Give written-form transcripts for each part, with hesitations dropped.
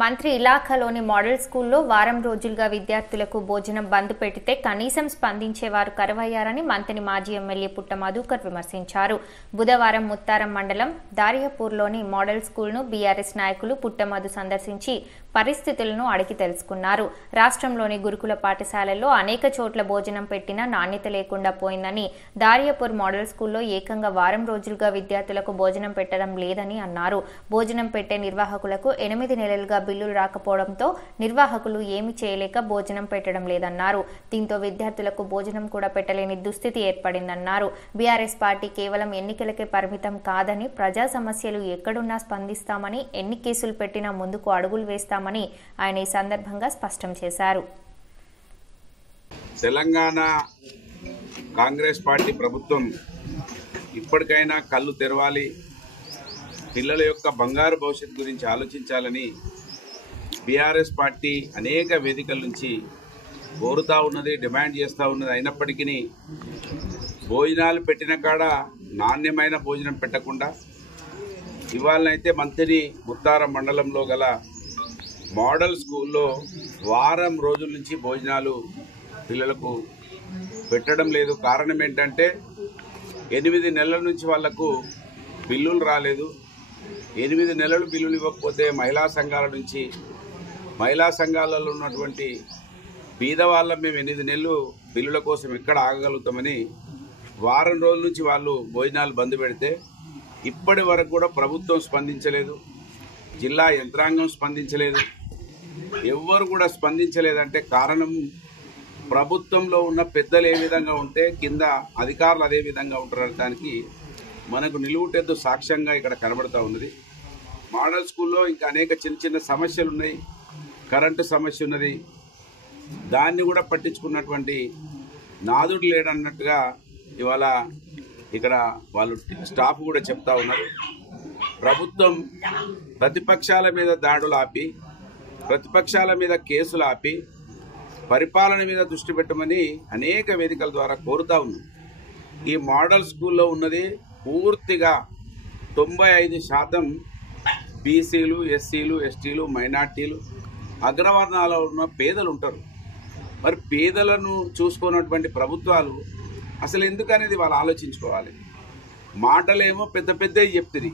మంత్రి ఇలాఖలోని మోడల్ స్కూల్లో వారం రోజులుగా విద్యార్థులకు భోజనం బంద్ పెడితే కనీసం స్పందించేవారు కరువయ్యారని మంత్రి మాజీ ఎమ్మెల్యే పుట్ట మధుకర్ విమర్శించారు. బుధవారం ముత్తారం మండలం దారియపూర్లోని మోడల్ స్కూల్ను బీఆర్ఎస్ నాయకులు పుట్ట మధు సందర్శించి పరిస్థితులను అడిగి తెలుసుకున్నారు. రాష్ట్రంలోని గురుకుల పాఠశాలల్లో అనేక చోట్ల భోజనం పెట్టినా నాణ్యత లేకుండా పోయిందని, దారియపూర్ మోడల్ స్కూల్లో ఏకంగా వారం రోజులుగా విద్యార్థులకు భోజనం పెట్టడం లేదని అన్నారు. భోజనం పెట్టే నిర్వాహకులకు 8 నెలలుగా బిల్లులు రాకపోవడంతో నిర్వాహకులు ఏమీ చేయలేక భోజనం పెట్టడం లేదన్నారు. దీంతో విద్యార్థులకు భోజనం కూడా పెట్టలేని దుస్థితి ఏర్పడిందన్నారు. బీఆర్ఎస్ పార్టీ కేవలం ఎన్నికలకే పరిమితం కాదని, ప్రజా సమస్యలు ఎక్కడున్నా స్పందిస్తామని, ఎన్ని కేసులు పెట్టినా ముందుకు అడుగులు వేస్తామని ఆయన ఈ సందర్భంగా స్పష్టం చేశారు. తెలంగాణ కాంగ్రెస్ పార్టీ ప్రభుత్వం ఇప్పటికైనా కళ్ళు తెరవాలి, పిల్లల యొక్క బంగారు భవిష్యత్తు గురించి ఆలోచించాలని బీఆర్ఎస్ పార్టీ అనేక వేదికల నుంచి కోరుతా ఉన్నది, డిమాండ్ చేస్తూ ఉన్నది. అయినప్పటికీ భోజనాలు పెట్టిన కాడ నాణ్యమైన భోజనం పెట్టకుండా ఇవాళనైతే మంత్రి ముత్తారం మండలంలో గల మోడల్ స్కూల్లో వారం రోజుల నుంచి భోజనాలు పిల్లలకు పెట్టడం లేదు. కారణం ఏంటంటే 8 నెలల నుంచి వాళ్లకు బిల్లులు రాలేదు. 8 నెలలు బిల్లులు ఇవ్వకపోతే మహిళా సంఘాల నుంచి, మహిళా సంఘాలలో ఉన్నటువంటి బీదవాళ్ళ మేము 8 నెలలు బిల్లుల కోసం ఎక్కడ ఆగగలుగుతామని వారం రోజుల నుంచి వాళ్ళు భోజనాలు బంద్ పెడితే ఇప్పటి వరకు కూడా ప్రభుత్వం స్పందించలేదు, జిల్లా యంత్రాంగం స్పందించలేదు, ఎవ్వరు కూడా స్పందించలేదంటే కారణం ప్రభుత్వంలో ఉన్న పెద్దలు ఏ విధంగా ఉంటే కింద అధికారులు అదే విధంగా ఉంటారు. దానికి మనకు నిలువుటెద్దు సాక్ష్యంగా ఇక్కడ కనబడుతూ ఉన్నది. మోడల్ స్కూల్లో ఇంకా అనేక చిన్న చిన్న సమస్యలు ఉన్నాయి, కరెంటు సమస్య ఉన్నది, దాన్ని కూడా పట్టించుకున్నటువంటి నాదుడు లేడన్నట్టుగా ఇవాళ ఇక్కడ వాళ్ళు స్టాఫ్ కూడా చెప్తా ఉన్నారు. ప్రభుత్వం ప్రతిపక్షాల మీద దాడులు ఆపి, ప్రతిపక్షాల మీద కేసులు ఆపి పరిపాలన మీద దృష్టి పెట్టమని అనేక వేదికల ద్వారా కోరుతా ఉంది. ఈ మోడల్ స్కూల్లో ఉన్నది పూర్తిగా 95% బీసీలు, ఎస్సీలు, ఎస్టీలు, మైనార్టీలు, అగ్రవర్ణాల్లో ఉన్న పేదలు ఉంటారు. మరి పేదలను చూసుకున్నటువంటి ప్రభుత్వాలు అసలు ఎందుకనేది వాళ్ళు ఆలోచించుకోవాలి. మాటలేమో పెద్ద పెద్దవి చెప్తుంది,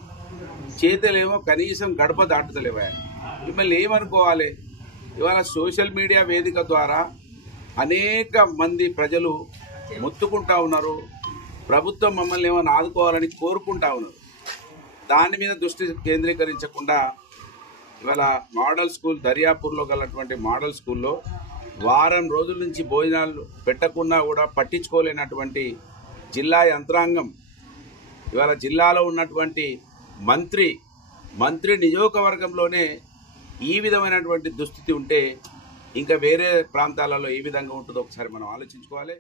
చేతలేమో కనీసం గడప దాటుతలేవా. మిమ్మల్ని ఏమనుకోవాలి? ఇవాళ సోషల్ మీడియా వేదిక ద్వారా అనేక మంది ప్రజలు మొత్తుకుంటా ఉన్నారు, ప్రభుత్వం మమ్మల్ని ఏమైనా ఆదుకోవాలని కోరుకుంటా ఉన్నారు. దాని మీద దృష్టి కేంద్రీకరించకుండా ఇవాళ మోడల్ స్కూల్ దర్యాపూర్లో గలటువంటి మోడల్ స్కూల్లో వారం రోజుల నుంచి భోజనాలు పెట్టకుండా కూడా పట్టించుకోలేనటువంటి జిల్లా యంత్రాంగం, ఇవాళ జిల్లాలో ఉన్నటువంటి మంత్రి నియోజకవర్గంలోనే ఈ విధమైనటువంటి దుస్థితి ఉంటే ఇంకా వేరే ప్రాంతాలలో ఏ విధంగా ఉంటుందో ఒకసారి మనం ఆలోచించుకోవాలి.